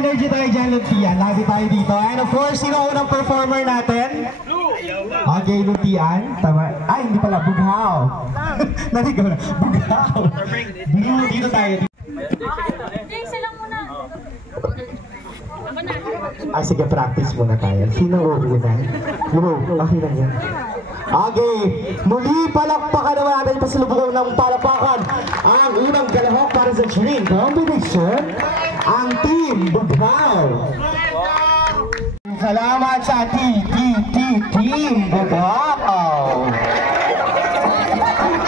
Energy tayo dyan, Luntian. Lagi tayo dito. And of course, sino unang performer natin? Okay, Luntian. Tama. Ay, hindi pala. Bughaw. Naligaw na. Bughaw. Blue, dito tayo. Isa lang muna. Ah, sige, practice muna tayo. Sino una? Okay lang yan. Okay, muli palakpakan naman natin pasalubungan ng palapakan ang unang galahok para sa cheering competition, ang Team Bughaw. Salamat sa Team Bughaw.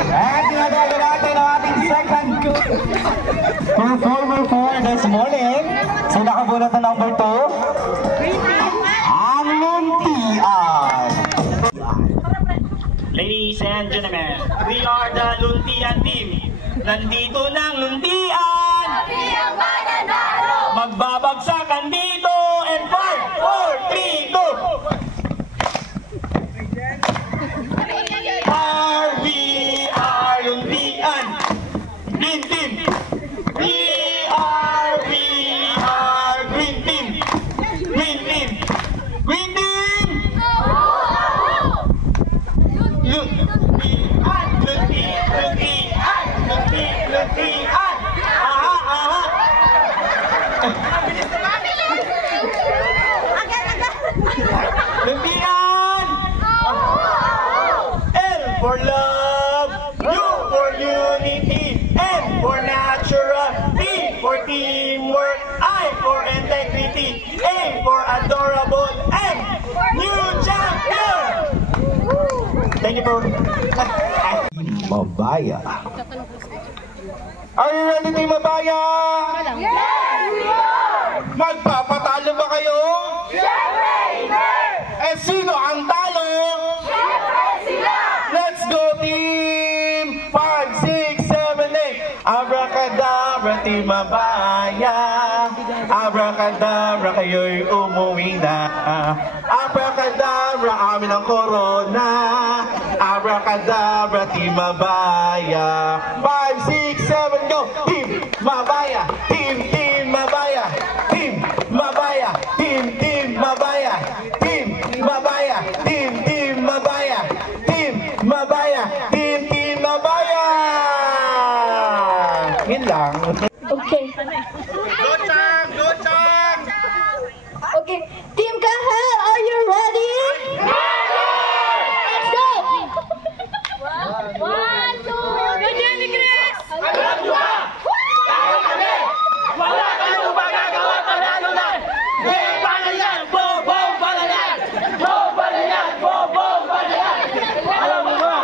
At ginagawa natin ang ating second performer for this morning. So nakabunot na number 2, ang Luntian. Ladies and gentlemen, we are the Luntian team. Nandito ng Luntian! Magbabagsakan dito! And 5, 4, 3, 2! are Luntian! Green team! We are Green team! Green team! Green team! Luntian! L for love, U for unity, N for natural, T for teamwork, I for integrity, A for adorable, M new champion! Thank you for Mabaya. Are you ready, Team Mabaya? Yes! Magpapatalo ba kayo? Siyempre, hindi! Eh, sino ang talo? Siyempre sila! Let's go, Team! 5, 6, 7, 8. Abracadabra, Team Mabaya. Abracadabra, kayo'y umuwi na. Abracadabra, amin ang corona. Abracadabra, Team Mabaya. 5, 6, 7, go! Team Mabaya! Team Mabaya! Team Mabaya! Team Mabaya! Team Mabaya! Team Mabaya! Team Mabaya! Team Mabaya! Yun lang. Okay. Go Chang! Go Chang! Okay. Team Kahel, are you ready? Ready! Let's go! 1, 2, ganyan ni Chris! Alam nyo ba? Kaya kami! Wala kayong magagawa, panalo na! Banayan! Bobong banayan! Banayan! Bobong banayan! Alam mo ba?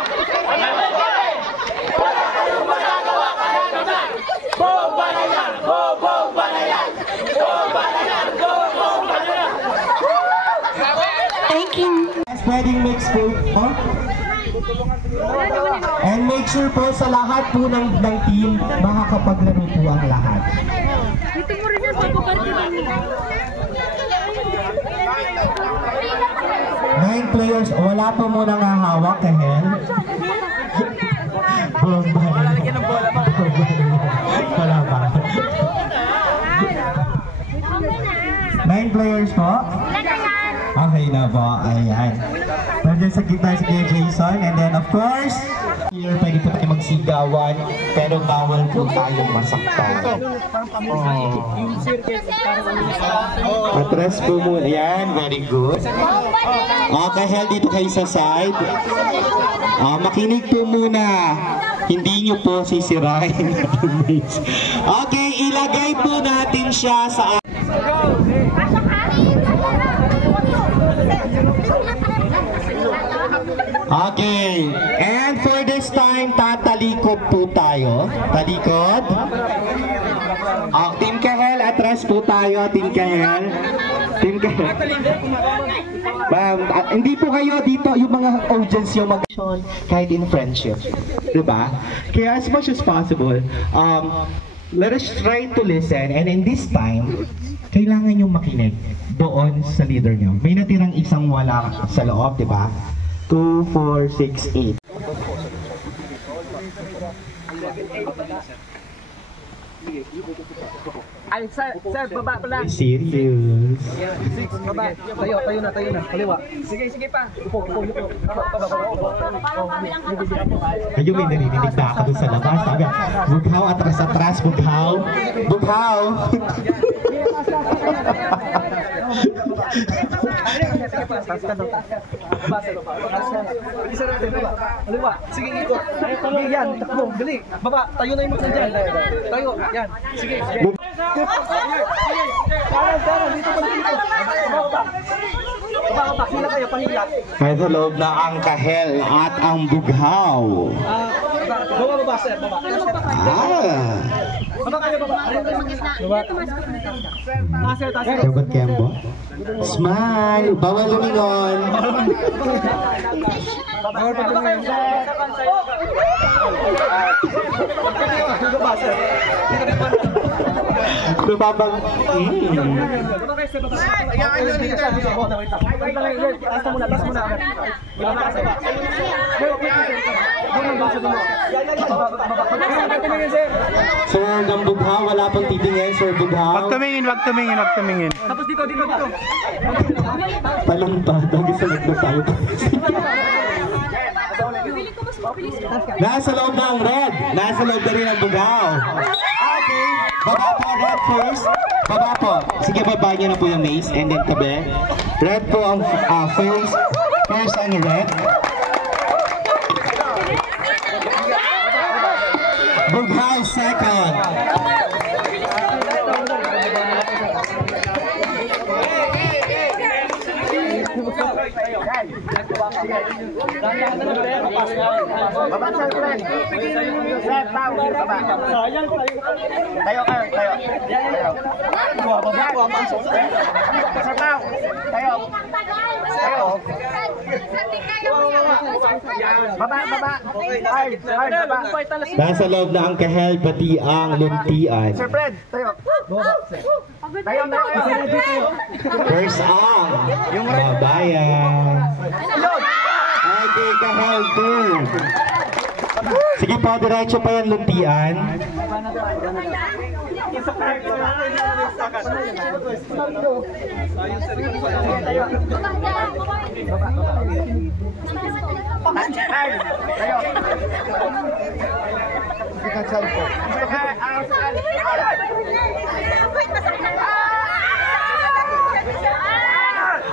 Alam mo kami! Wala kayong magagawa, panalo na! Banayan! Bobong banayan! Banayan! Bobong banayan! Thank you. Pwedeng mix po. Huh? And make sure po sa lahat po ng team, makakapaglaro po ang lahat. Dito mo rin yan sa pagkakalimutan nila. 9 players, wala pa mo nang hahawak, Kahel. Wala lagyan ng bola ba? Wala pa. 9 players po? Okay na po, ayan. Nandiyan sa gitna si Kuya Jason, and then of course, here pwede po tayo magsigawan, pero bawal po tayong masaktan. Atras po muna, yan, very good. Okay, Hel, dito kayo sa side. Makinig po muna, hindi nyo po sisirain. Okay, ilagay po natin siya sa... Okay, and for this time, tatalikod po tayo. Talikod. Team Kahel, atras po tayo, Team Kahel. Team Kahel. Hindi po kayo dito, yung mga audience yung mag-action kahit in friendship. Diba? Kaya as much as possible, let us try to listen, and in this time, kailangan yung makinig doon sa leader nyo. May natirang isang wala sa loob, diba? 2, 4, 6, 8. Ay, sir, baba pala. Serious. Baba. Tayo na. Kaliwa. Sige pa. Upo. Ayun, may narinig na ako dun sa labas. Sabi, bughaw, atras, bughaw. Kaliwa. Sige, ikot. Yan, takbo. Bili. Baba. Tayo na yung mga dyan. Tayo. Yan. Sige. Kanan. Dito pa dito. Baba. Hila kayo. Pahila. May sa loob na ang kahel at ang bughaw. Baba, sir. Baba. Baba kayo, baba. Taas. Sagot Kembo. Smile. Bawal lumingon. Bawal paglumingon. Baba, sir. Lumabang. Sir, ng bughaw, wala pang titingin, Sir Bughaw. Wag tumingin. Tapos dito. Talampatag, isalit na tayo. Nasa loob na ang red. Nasa loob na rin ang bughaw. Okay. Baba po, red first. Baba po. Sige, baba niyo na po yung mace and then tabi. Red po ang first. First ang red. Bughaw second. Nasa loob na ang kahel pati ang luntian. Sir Fred, tayo. First ang babayan. Okay, kahel turn. Sige po, diretso pa yan luntian.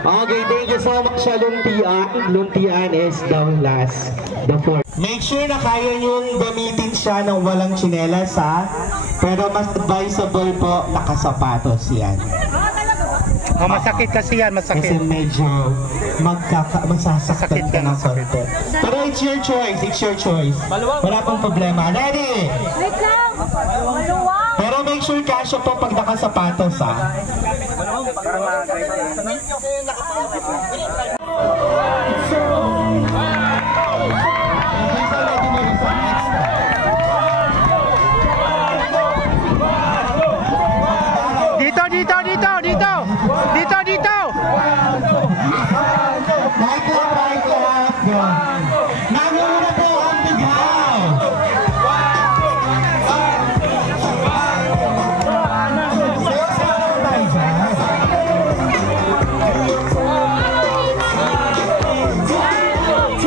Okay, thank you so much sa luntian. Luntian is the last, the fourth. Make sure na kaya niyong gamitin siya ng walang tsinelas ha. Pero mas advisable po nakasapatos yan. Masakit kasi yan, Kasi masakit. medyo masasaktan ka ng konti. Pero it's your choice, Wala pong problema. Ready? Wait lang! Maluwang! Pero make sure kasya po pag nakasapatos ha. Dito. Right left. Nanguna po ang bighaw.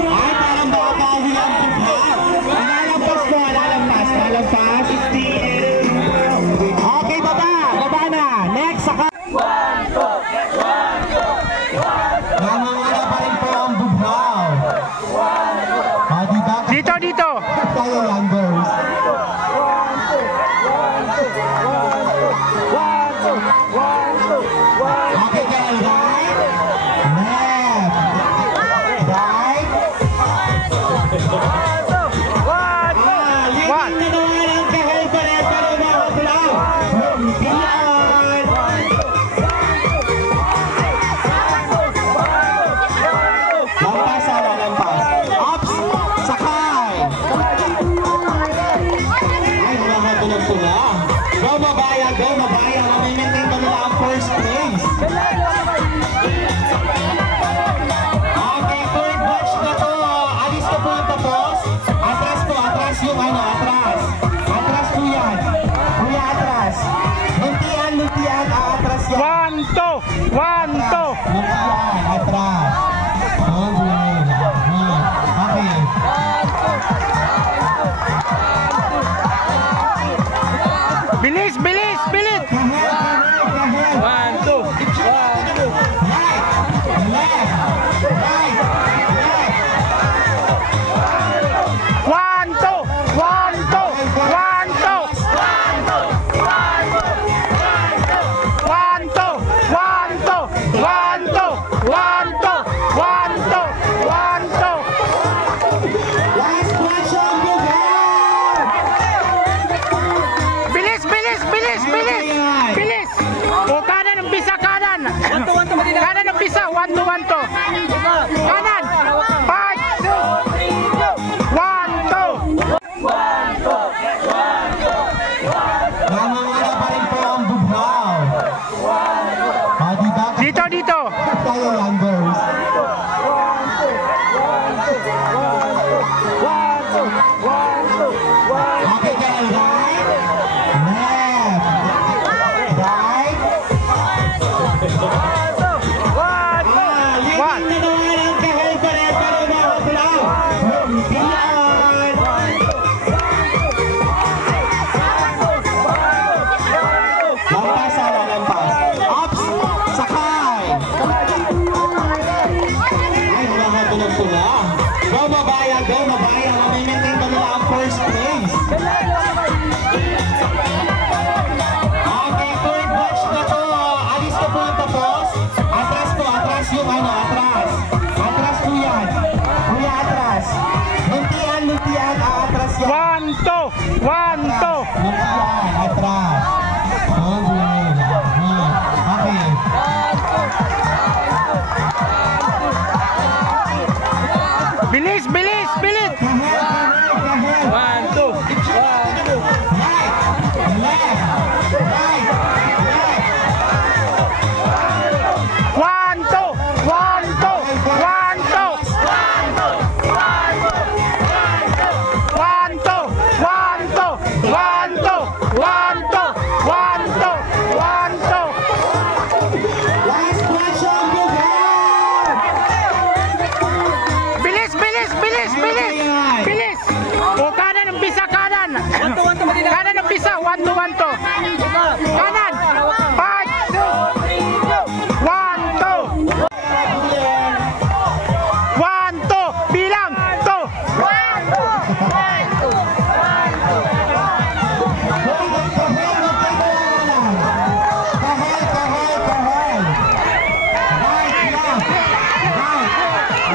Ay, parang bakahi ang bighaw. Lalampas. Okay, baba na. Next, saka. Nangunguna pa rin po ang bughaw. Diba? Dito. Tayo yan, girls. Okay, girl, right? Left. Right. Lipat na naman ang kahel pa rin. Pero mga bulaw. Luntian. yan. 1, 2. 1, 2. Yan, atras. Okay. Bilis, bilis, bilis. Kahel. 1, 2. 1, 2. Right. Left. Right. Left. 1, 2. 1, 2. 1, 2. 1, 2. 1, 2. 1, 2. 1, 2. 1, 2. 1, 2. Last question, go down. Bilis, bilis, bilis, bilis. Bilis. O kanan, umpisa kanan. Kanan, umpisa. 1, 2, 1, 2. Kanan. 5, 2. 1, 2. Namamala pa rin po ang bughaw. Diba? Dito, dito. Tayo yan, girls. Okay, girl, right? Left. Right. One. Litin na naman ang kahel pa rin para makapulaw. Lumpian. Lampas, ala, lampas. Ups, sakay. Ay, nakatulog pula. Go, mabaya, go, mabaya. Mamimintin ba nila ang first place? Okay, third batch na to. Alis na po ang tapos. Atras po, atras yung ano, atras. Atras po yan. Kuya, atras. Luntian, luntian, atras yan. 1, 2. 1, 2. Luntian, atras. Okay. Bilis, bilis, bilis. Kahel, kahel, kahel. 1, 2. 1, 2. Right, left, right, left. 1, 2. 1, 2. 1, 2. 1, 2. 1, 2. 1, 2. 1, 2. 1, 2. 1, 2. Last question, go down. Bilis, bilis, bilis, bilis. Bilis. O kanan, umpisa kanan. Kanan, umpisa. 1, 2, 1, 2. Kanan. 5, 2. 1, 2. 1, 2. Bilang. 2. Kahel, kahel, kahel. Right, left, right,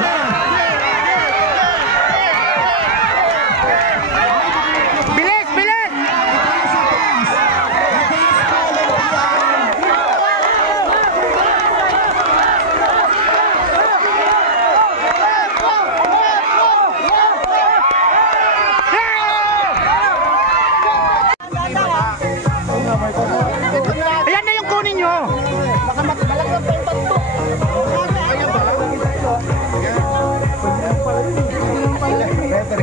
left. Bilis, bilis. Atras, atras. Atras po, luntian. Ayan na yung kunin nyo.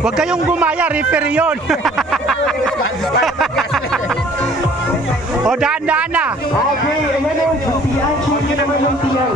Huwag kayong gumaya, referee yun. O daan-daan na. Okay, ayan na yung luntian. Check nyo naman luntian.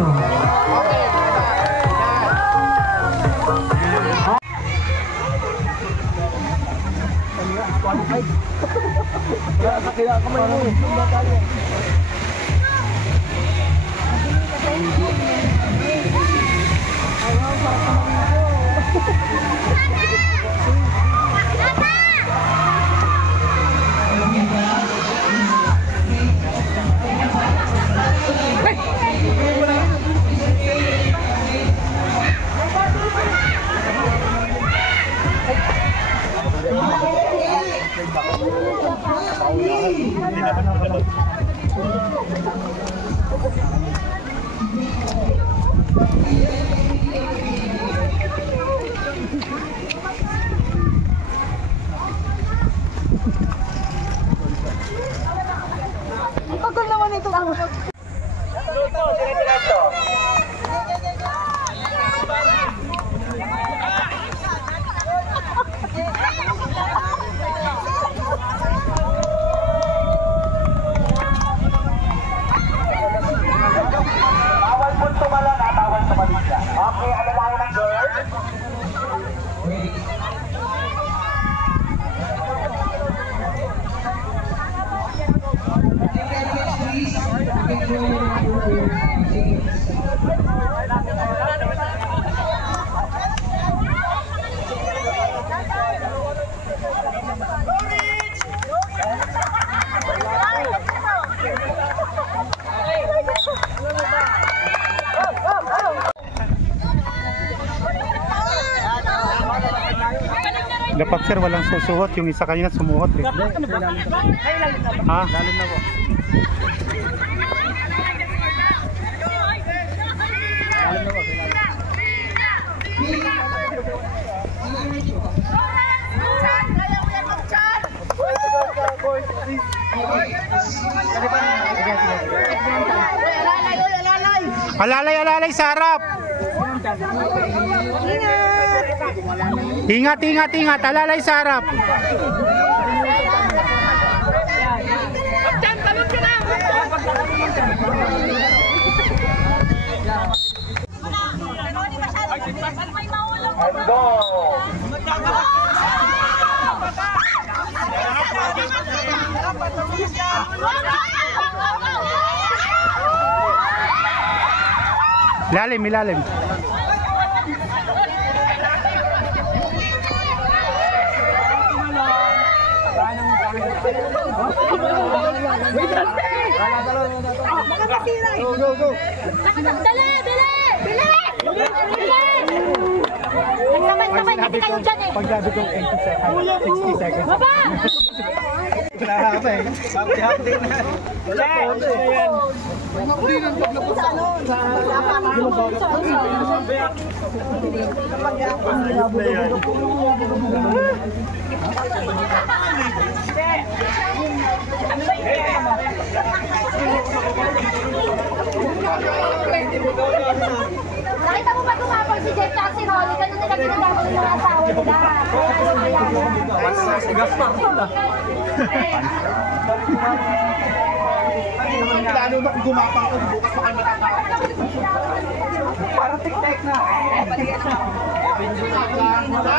Dapat sir, walang susuhot. Yung isa kanina sumuhot eh. Ha? Lalim na po. Alalay sa harap. Ingat. Alalay sa harap. Ilalim. Go. Dali! Sabay kasi kayo dyan eh. Pagdabi kong 80 seconds, 60 seconds. Baba! Nakita mo ba tumapag si Jeff at si Rolly? Ganun nila ginagawa ng mga asawa nila. Sigas pa. Lalo na kung gumapang ko, bukas pa kayo matatapos. Parang tik-tek na. Pindulat lang mo na.